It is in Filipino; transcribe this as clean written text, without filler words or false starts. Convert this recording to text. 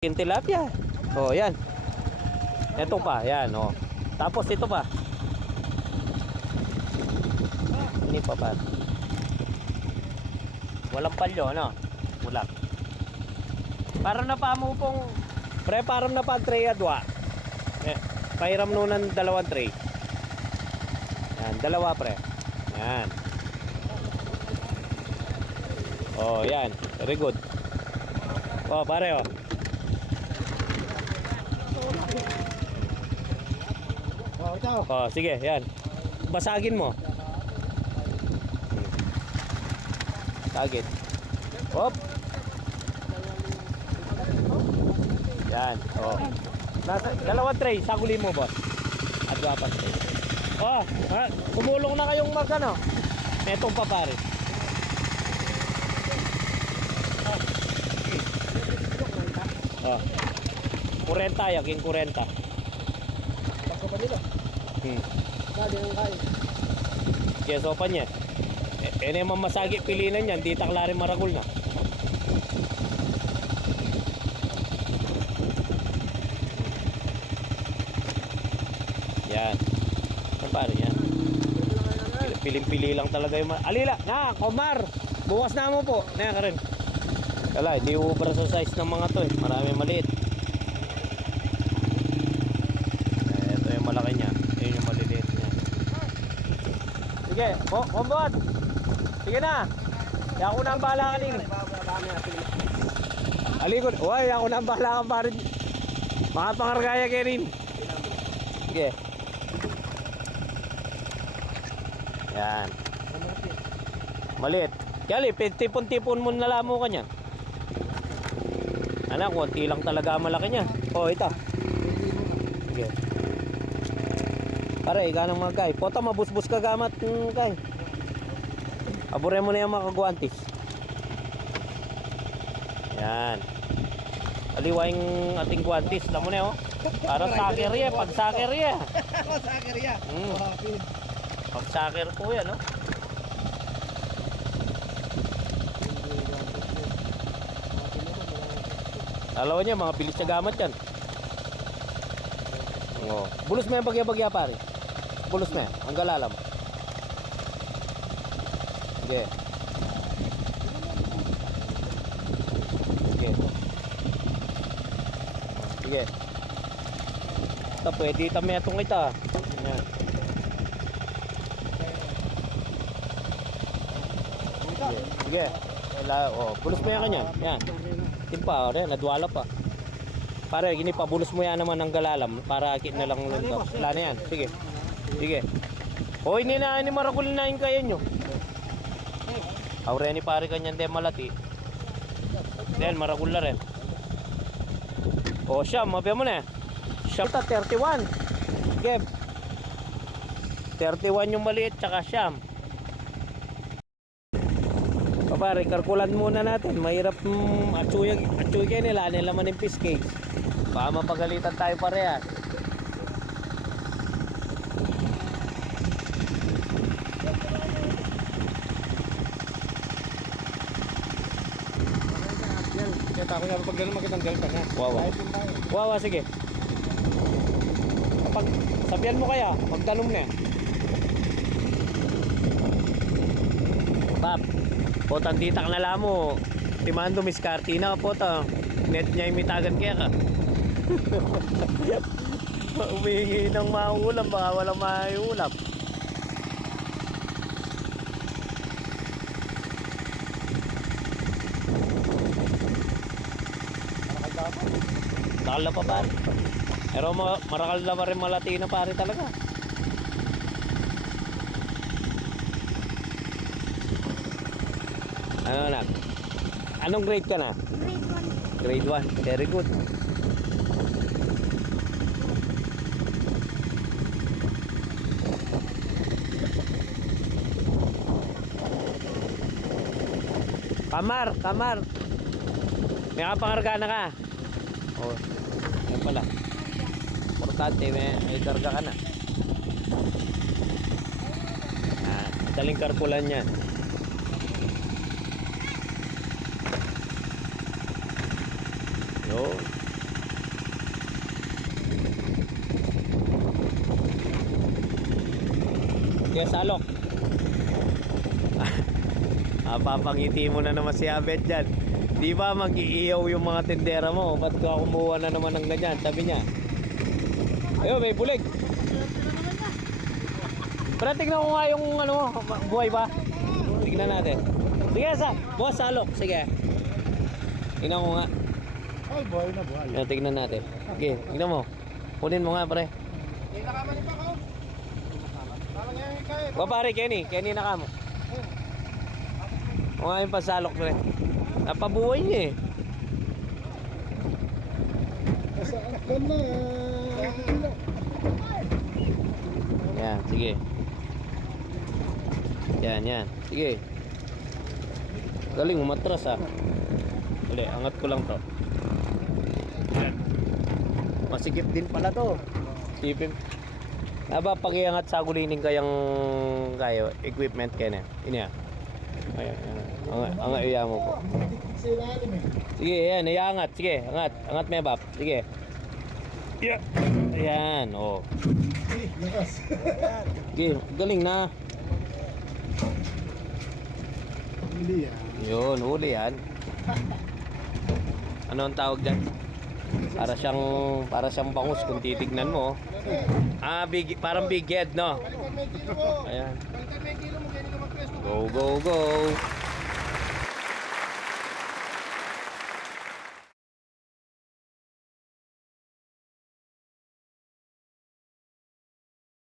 Yung tilapia. Oh, yan. Ito pa, yan, oh. Tapos ito pa. Ini pa pa. Walang palyo, no? Wala. Para na pa mo pong preparam na pa tray adwa. Pairam nunan dalawang tray. Yan, dalawa pre. Yan. Oh, yan. Very good. Oh, pare, oh. Oh, sige, yan. Basagin mo. Tagit. Hop. Yan. Oh. Dalawang tray, saguli mo, boss. At dapat tray. Oh, kumulong na kayong magano. Etong pa pare. Oh. 40 yaking 40. Bago pa nila. Kaya ang kain. Kaya sopan niya. Ene mamasagi pilinan niyan, di taklari maragul na. Yan. Ano pare yan? Piling-pili lang talaga yung alila, na, Komar! Bukas na mo po. Na ka rin. Kala, hindi ubra sa size ng mga to eh. Marami maliit. Ito yung malaki niya. Ito yung maliliit niya. Sige, Kombot! Sige na! Ako na ang bahala kanina. Alikod, uy, ako na ang bahala ka pa rin. Mga pangargaya kayo rin. Sige. Yan. Maliit. Kali, tipon-tipon mo nalamo ka niyan. Anak, konti lang talaga malaki niya. Oh, ito. Sige. Pare, ika ng mga kay. Pota, mabusbus ka gamat kay. Abure mo na yung mga kagwantis. Yan. Aliwa yung ating kagwantis. Alam mo na, oh. Para saker yan. Pag saker yan. Saker yan. Pag saker po yan, oh. Dalawa niya, mga bilis na gamat yan. Oh. Bulos mo yung bagya-bagya pare. Bulos mo yan, ang galalam. Sige. Sige. Sige. Ito, pwede itami itong kita. Yan. Sige. Sige. Oh, bulos mo yan kanya. Yan. Timpa, nadwala pa. Pare, gini pa, bulos mo yan naman ng galalam para akit na lang nito. Wala na yan. Sige. Sige. O, hindi na, ini marakul na yung kaya nyo. Aure ni pare kanyan de malati. Then, marakul na rin. O, siyam, mabaya mo na. Siyam ta, 31. Geb. 31 yung maliit, tsaka siyam. Pare, kalkulan muna natin. Mahirap atsuy kayo nila man yung fish cakes. Baka mapagalitan tayo parehas. Kita ako nga pag gano'n makitanggal ka na. Wawa. Wawa, sige. Kapag sabihan mo kaya, magtanong na. Pap, potang ditak na lamo. Timando miskarte na pota. Net niya imitagan kaya ka. Umihingi ng mauulam, baka walang mauulam. Marakal na pa pare. Pero marakal na pa rin malati na pare talaga. Ano anak? Anong grade ka na? Grade 1. Very good. Kamar. May kapangarga na ka. Oh, yan pala. Importante, may karga ka na. Madaling karpulan yan. Yun. Sige, salok. Papangiti mo na naman si Abet dyan. Di ba mag-iiyaw yung mga tindera mo? Ba't ka kumuha na naman ng ganyan? Sabi niya. Ayun, may bulig. Pero tignan ko nga yung ano mo, buhay ba? Tignan natin. Sige, bukas salok. Sige. Tignan ko nga. Ay, buhay na buhay. Yan, tignan natin. Sige, tignan mo. Kunin mo nga, pre. Hindi nakamali pa ko. Parang ngayon kayo. O pare, Kenny na kamo. O nga yung pasalok, pre. Napabuhay niya eh. Saan ka na? Yan, sige. Yan. Sige. Galing, umatras ah. Uli, angat ko lang to. Yan. Masikip din pala to. Sipin. Aba, pag-iangat sa gulinin kayang kayo, equipment kaya na. Ini ah. Ayan. Angat iya mo po. Sa ilalim eh. Sige, yan, iangat. Sige, angat. Angat may bab. Sige. Yeah. Ayan, oh. Lakas. Sige, galing na. Hindi yan. Yun, huli yan. Ano ang tawag dyan? Para siyang bangus kung titignan mo. Parang big head, no? Balikan may kilo mo. Ayan. Balikan may kilo mo. Ganyan ka magpwesto. Go.